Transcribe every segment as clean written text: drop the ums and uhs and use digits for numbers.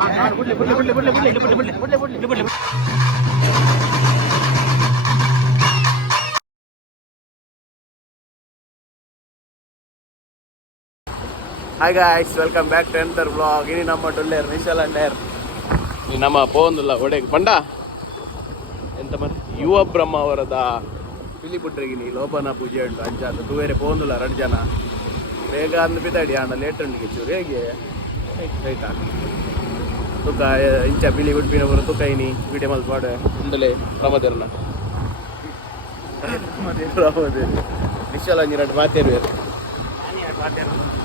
Hi guys, welcome back to ಅಂದರ್ blog. ಇನಿ ನಮ್ಮ ಡೊಲ್ಲೇರ್ ನಿಶಾಲ್ ಅಂಡೇರ್ ಈ ನಮ್ಮ ಪೋಂದುಲ್ಲ ಒಡೆಗೆ ಪಂಡ ಎಂತ మరి ಯುವ ಬ್ರಹ್ಮ ಅವರದ ಪಿಲಿಪುಟ್ರೆಗಿನಿ ಲೋಪನ ಪೂಜೆ ಉಂಟು ಅಂಚಾದ ತೂವೇರೆ ಪೋಂದುಲ್ಲ 2 ಜನ ಬೇಗ ಅಂದು ಬಿದ್ದಾಡಿ ಅಣ್ಣ ಲೇಟ್ ಉಂಟು ಚೂರು ಹೇಗೆ ರೈಟಾ ತುಕ ಇಂಚ ಬಿಲಿ ಉಡುಪಿನ ಬರೋ ತುಕ ಇನಿ ವಿಡಿಯೋ ಮಲ್ ಮಾಡ ಒಂದಲೇ ಪ್ರಮದೇರ್ನ ನಿಶಾಲ್ ಅಂಜಿ 2 ಮಾತೇರು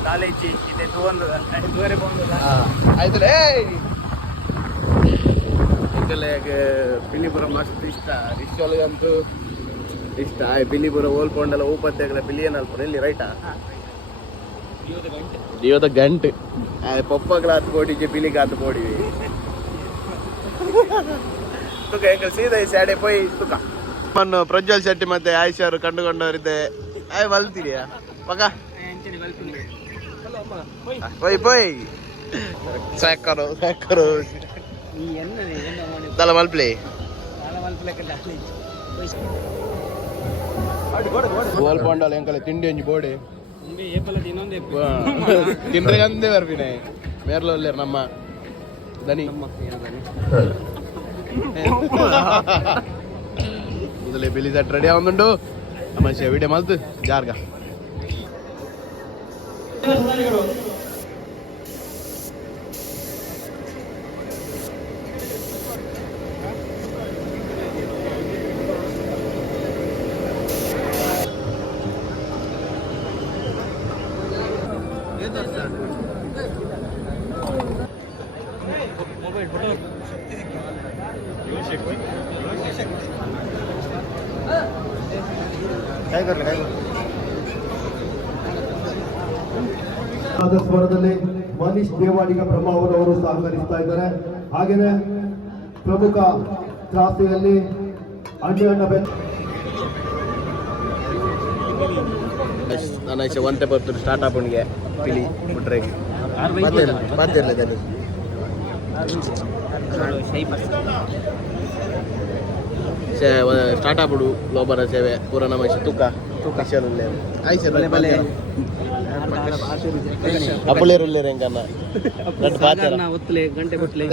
ಕಾಲೇಜಿ ಇದೆ ತೂವರೆ ಆಯ್ತಲೇ ಪಿಲಿಪುರ ಮಸ್ತ್ ಇಷ್ಟ ರಿಕ್ಷಾಲಗಂತೂ ಇಷ್ಟ ಪಿಲಿಪುರ ಓಲ್ಕೊಂಡಲ್ಲ ಊಪತ್ತೆಗಳ ಬಿಲಿಯನ್ ಅಲ್ಪ ಎಲ್ಲಿ ರೈಟಾ ದಿಯೋದ ಗಂಟೆ ಪಪ್ಪಗಳ ಹತ್ತು ಕೋಟಿಗೆ ಬಿಲಿಗೆ ಹತ್ತು ಕೋಡಿ ತುಕ ಎಂಕಲ್ ಸೀದಾ ಈ ಸ್ಯಾಡೆ ಪೋಯ್ ತುಕ ಮನ್ನು ಪ್ರಜ್ವಲ್ ಶೆಟ್ಟಿ ಮತ್ತೆ ಆಯುಷ್ ಅವರು ಕಂಡುಕೊಂಡವರಿದ್ದೆ ಬಲ್ತಿರಿಯಾ ಮಗ ಪೋಯ್ ಪೋಯ್ ಸಾಕರು ಸಾಕರು ತಲ ಮಲ್ಪ್ಲೆ ಗೋಲ್ ಪೊಂಡಲ ಎಂಕಲೆ ತಿಂಡಿ ಒಂಜಿ ಬೋಡೆ ತಿಂದ್ರೆ ಅಂದೇ ಬರ್ಬಿನೆ ಮೇರ್ಲ ಒಲ್ಲೇರು ನಮ್ಮ ದನಿ ಮೊದಲೇ ಬಿಲಿ ಸಟ್ ರೆಡಿ ಆಗುಂಡು ನಮ್ಮಶೆ ವಿಡಿಯೋ ಮಲ್ತು ಜಾರ್ಗ ಸ್ವರದಲ್ಲಿ ಮನೀಶ್ ದೇವಾಡಿಗ ಬ್ರಹ್ಮ ಅವರವರು ಸಹಕರಿಸ್ತಾ ಇದ್ದಾರೆ. ಹಾಗೇನೆ ಪ್ರಮುಖ ತ್ರಾಸಿಯಲ್ಲಿ ನಾನು ಒಂತೆ ಬರ್ತೀನಿ ಸ್ಟಾರ್ಟ್ ಆಪಣ್ಗೆ ಪಿಲಿ ಬಿಟ್ರೆ ಮಾತಿರ್ಲಿದೆ ಸ್ಟಾರ್ಟ್ ಆಗ್ಬಿಡು ಲೋಬರ ಸೇವೆ ಪೂರ ನಮಶಿ ತುಕ ತುಕಶಲ್ಲೇ ಅಪ್ಪಲೇರುಲ್ಲೇರು ಹೆಂಗನ್ನ ಒತ್ತಲೆ ಗಂಟೆ ಕೊಟ್ಲೆ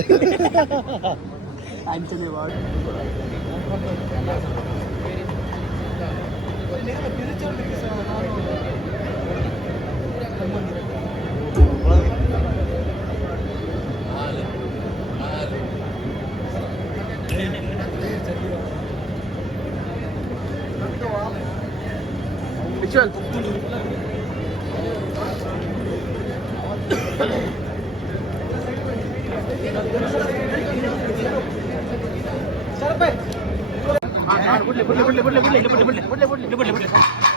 ಚಲ್ ಸರ್